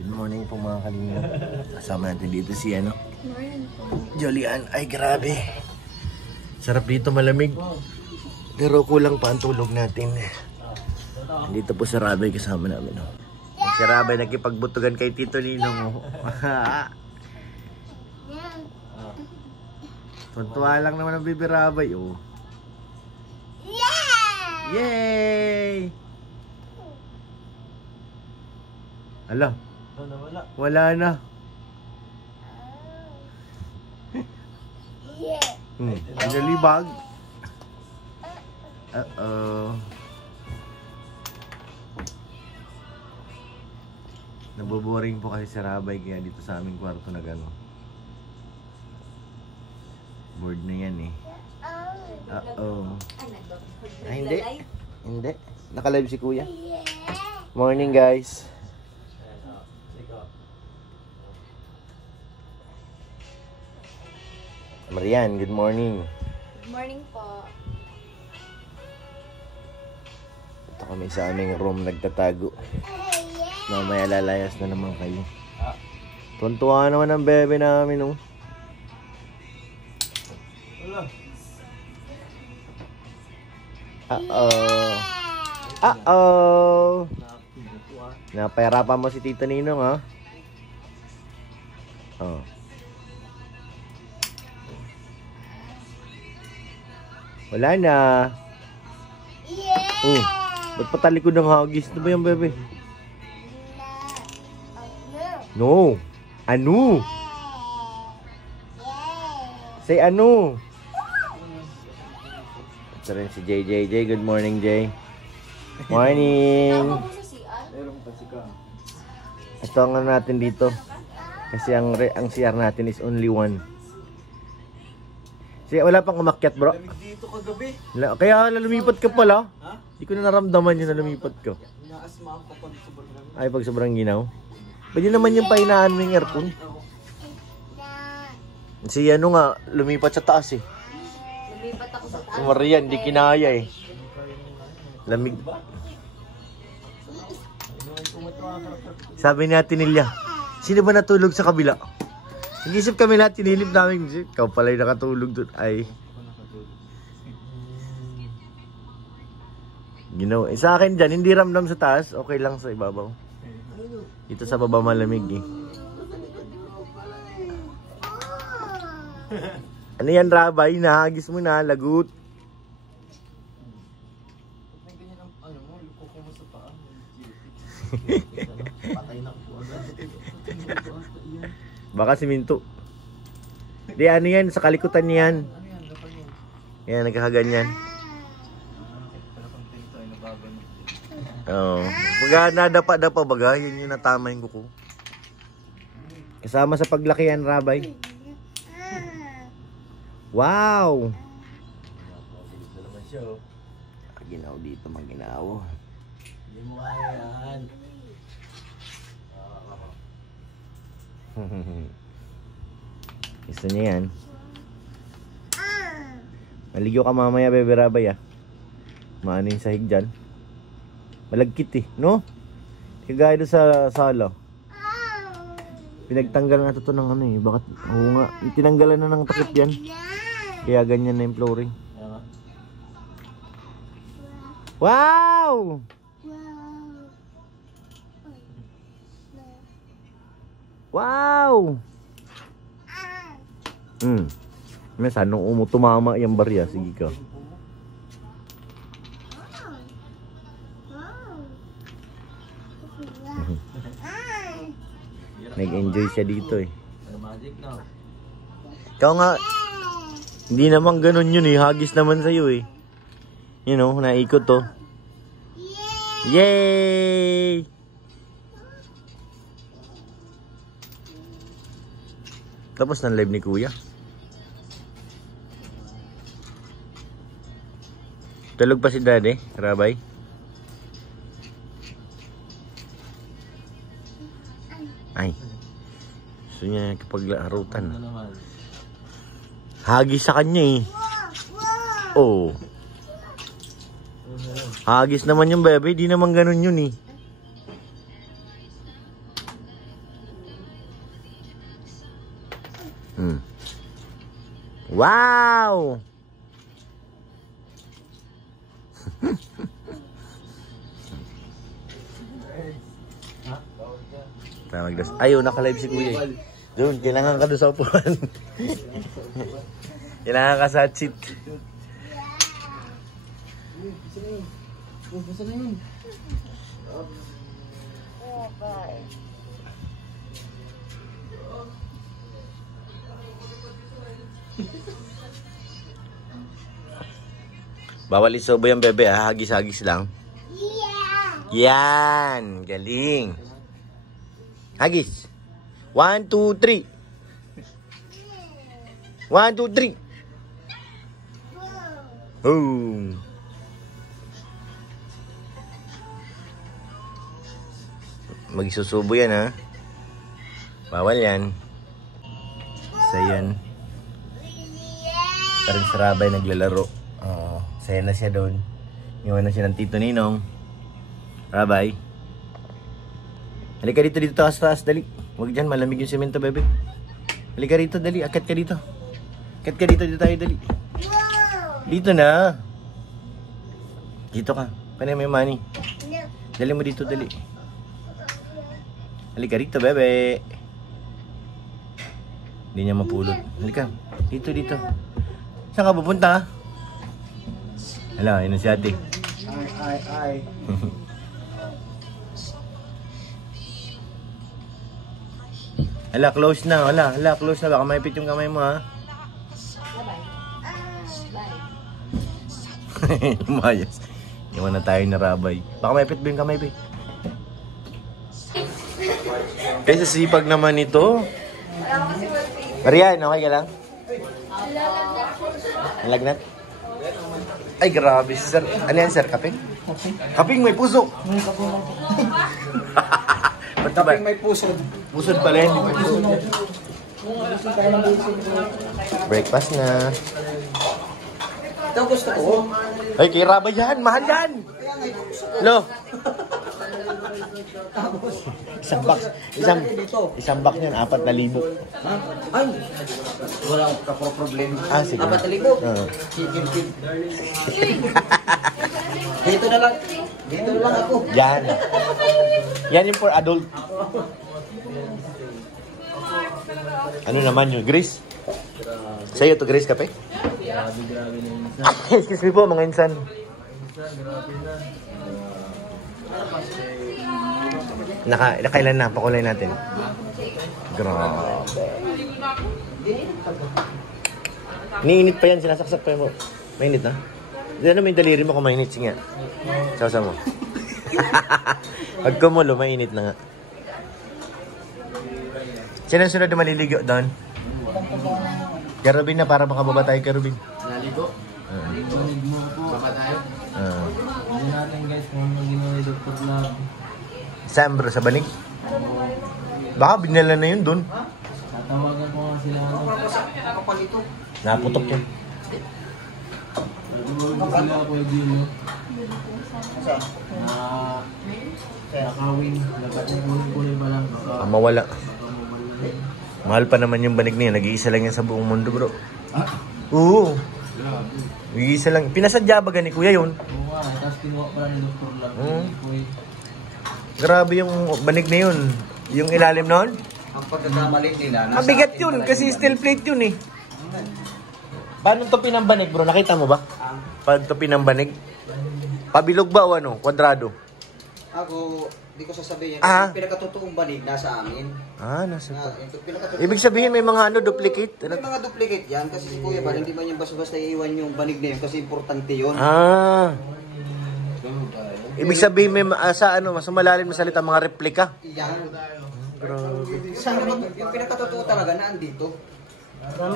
Good morning po mga kalingap. Kasama natin dito si Jolian. Ay grabe. Sarap dito, malamig. Pero kulang pa ang tulog natin. Dito po si Rabay kasama namin. Si Rabay nakipagbutugan kay Tito Ninong. Tuntua lang naman ang Bibi Rabay. Oh. Yay! Ala. Wala na. Nalibag. Naboboring po kasi si Rabay kaya dito sa aming kwarto na gano'n. Bored na yan eh. Ay, hindi. Hindi. Naka-live si Kuya. Morning guys. Marian, good morning. Good morning po. Ito kami sa aming room nagtatago. Mamaya lalayas na naman kayo. Tuntua naman ang bebe namin, oh. Napahirapan mo si Tito Ninong, ha? Oh. Wala na. Ba't patalikod ng hagis? Ano ba yan, bebe? No. Ano? Say ano? Ito rin si JJ. Good morning, Jay. Morning. Ito ang ano natin dito. Kasi ang CR natin is only one. Sige, wala pang umakyat, bro. Dito kagabi. Kaya lumipat ka pala. Hindi ko na naramdaman yun na lumipat ko. Naasma ako pag sobrang. Ay, pag sobrang ginaw. Pwede naman yung pahinaan mo yung aircon. Si ano nga, lumipat sa taas eh. Lumipat ako sa taas. Si Maria, hindi kinaya eh. Lamig. Sabi natin nila, sino ba natulog sa kabila? Nag-isip kami lahat, tinilip namin. Ikaw pala yung nakatulog doon. Ay. Ginaw. Sa akin dyan, hindi ramdam sa taas. Okay lang sa ibabaw. Dito sa baba malamig eh. Ano yan, Rabay? Nahagis mo na, lagut. Baka siminto. Di ano yan, sa kalikutan yan. Yan, nagkakaganyan. Oo. Baga nadapa-dapa baga, yun yung natama yung kuko. Kasama sa paglaki yan, Rabay. Wow! Ginaw dito, maginaw. Hindi mo kaya yan. Gusto niya yan. Maligyo ka mamaya, Bebe Rabay, ah. Maano yung sahig dyan. Malagkit eh, no? Kagaya doon sa sala. Pinagtanggalan na ito ng ano eh. Bakit? Oo nga. Tinanggalan na ng takip yan. Kaya ganyan na yung flooring. Wow! Wow! Mesa, nung tumama yung barya. Sige ka. Nag-enjoy siya dito eh. Ikaw nga, hindi naman ganun yun eh. Hagis naman sa'yo eh. You know, naikot to. Yay! Tapos ng live ni Kuya. Tulog pa si Daddy, Rabay. Ay. Gusto niya kapaglarutan. Hagis sa kanya eh. Oh. Hagis naman yung bebe, di naman ganun yun eh. Wow! Ayaw, naka-live si Kuya eh. Doon, kailangan ka doon sa upuan. Kailangan ka sa seat. Basta na yun. Bawal isobo yung bebe ha, hagis-hagis lang. Yan, galing. Hagis. 1, 2, 3. 1, 2, 3. Boom. Magsusubo yan ha. Bawal yan. So yan. Parang si Rabay naglalaro. Saya na siya doon. Iwan na siya ng Tito Ninong. Rabay. Halika dito taas, dali. Huwag dyan, malamig yung semento, bebe. Halika rito, dali. Akat ka dito. Akat ka dito tayo, dali. Dito na. Dito ka. Panay may money. Dali mo dito, dali. Halika rito, bebe. Hindi niya mapulot. Halika. Dito. Saan ka pupunta? Hala, yun na si ate. Ay. Hala, close na. Hala, close na. Baka maipit yung kamay mo, ha? Lumayas. Iwan na tayo na Rabay. Baka maipit ba yung kamay, be? Kaya sa sipag naman ito. Marian, okay ka lang? Lagnat? Ay, grabe, sir. Ano yan, sir? Kaping? Kaping may puso. Kaping may pusod. Pusod pala yun. Breakfast na. Ito gusto ko. Ay, kay Rabay yan. Mahal yan. Lo. Isang box niyan, 4,000. Ay, walang problema. Ah, sige. 4,000. Dito na lang ako. Yan. Yan yung for adult. Ano naman yun? Grace? Sa'yo to, Grace, kape? Excuse me po, mga insan. Nakailan na? Pakulay natin. Grabe. Niinit pa yan, sinasaksak pa yun mo. Mainit na? Ano may daliri mo kung mainit? Sige nga. Sasa mo. Pag kumulo, mainit na nga. Sino ang sunod na maliligo doon? Kerubin na, para makababa tayo, Kerubin. Naligo? Baka tayo? Hindi natin guys kung ano ginawa ni Dr. Lab. Saan bro? Sa banig? Baka binala na yun doon. Tatawagan ko nga sila. Naputok yun. Tatawagan ko sila ako yung nakawin. Kulay pa lang. Mawala. Mahal pa naman yung banig niya. Nag-iisa lang yan sa buong mundo, bro. Oo. Nag-iisa lang. Pinasadya ba gani kuya yun? Oo nga. Tapos kinuha pala ni Dr. Lab. Grabe yung banig na yun. Yung ilalim nun. Ang pagkakamali nila. Mabigat yun kasi steel plate yun eh. Paano tupin ang banig, bro? Nakita mo ba? Paano tupin ang banig? Pabilog ba o ano? Kwadrado? Ako, di ko sasabihin. Ah. Yung pinakatotoong banig nasa amin. Nasa pa. Pinakatotoong... Ibig sabihin may mga duplicate? May mga duplicate yan kasi si Kuya ba, hindi man yung basta-basta iiwan yung banig na yun kasi importante yun. Ibig sabihin may mas malalim na salita mga replika. Yan. Yung pinakatotoo talaga na andito.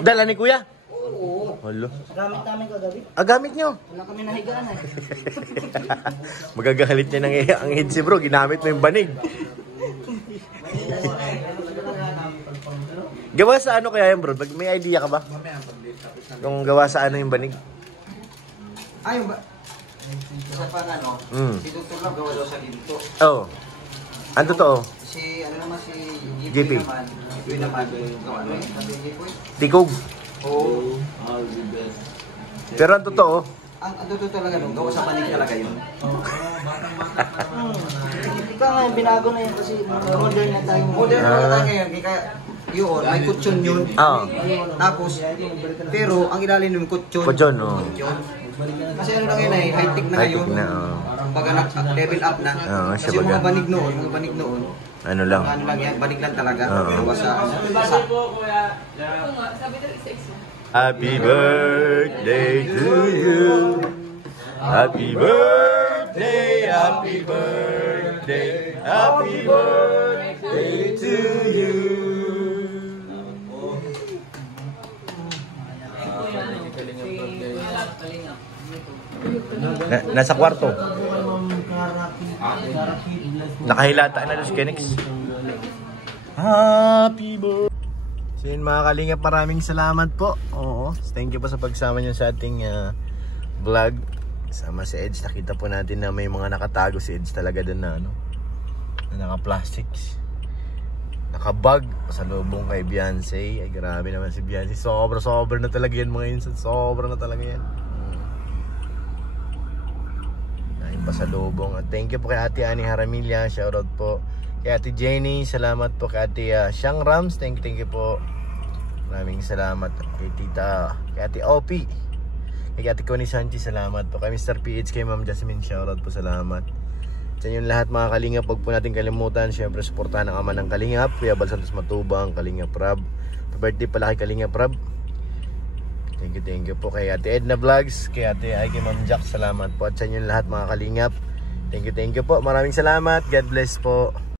Dala ni kuya? Oo. Hello. Gamit namin kagabi. Gamit nyo? Wala kami nahigaan eh. Magagalit niya ng ang head si bro. Ginamit mo yung banig. Gawa sa ano kaya yan bro? May idea ka ba? Yung gawa sa ano yung banig? Yung ba? Isa pa si Dr. Lab gawa daw sa ginto. Oo. Ang totoo? Si, ano naman, si JP. naman. JP naman. Ano yun? Sabi ni JP? Tikog. Oo. All the best. Pero ang totoo, Ang totoo talaga nung gawa sa panig talaga yun. Batang-bata pa naman. Ikaw nga, binago na yun kasi modern na tayo. Modern na tayo ngayon. Kaya yun, may kutsyon yun. Oo. Tapos, pero ang ilalim ng kutsyon. Kutsyon, oo. Kutsyon. Kasi ano lang yun ay high-tech na ngayon. High-tech na, oo. Pag level up na. Oo, Kasi siya yung baga. mga banig noon, Ano lang. ano lang yan, banig lang talaga. Oo. Gawa sa Happy birthday to you. Happy birthday, happy birthday, happy birthday to you. Nasa kwarto. Nakahilata na los Kenix. Happy birthday. So yun mga kalingap, maraming salamat po. Oo, thank you po sa pagsama nyo sa ating vlog. Sama si Edge, nakita po natin na may mga nakatago si Edge talaga doon na ano, na naka-plastics, naka-bag, pasalubong kay Beyonce. Ay grabe naman si Beyonce, sobra na talaga yan mga insan, sobra na talaga yan. Ay pasalubong. At thank you po kay Ate Annie Haramilla, shoutout po kay Ate Jenny, salamat po kay Ate Siang Rams, thank you po. Maraming salamat kay Tita, kay Ate Opie, kay Ate Connie Sanchez, salamat po kay Mr. PH, kay Ma'am Jasmine, shoutout po, salamat sa inyong lahat mga kalingap. Huwag po natin kalimutan, syempre suportahan ang ama ng Kalingap, Kuya Bal Santos Matubang, Kalingap Rab. Birthday pala kay Kalingap Rab. Thank you po kay Ate Edna Vlogs, kay Ate Ay, kay Ma'am Jack, salamat po. At sa inyong lahat mga kalingap, thank you po, maraming salamat, God bless po.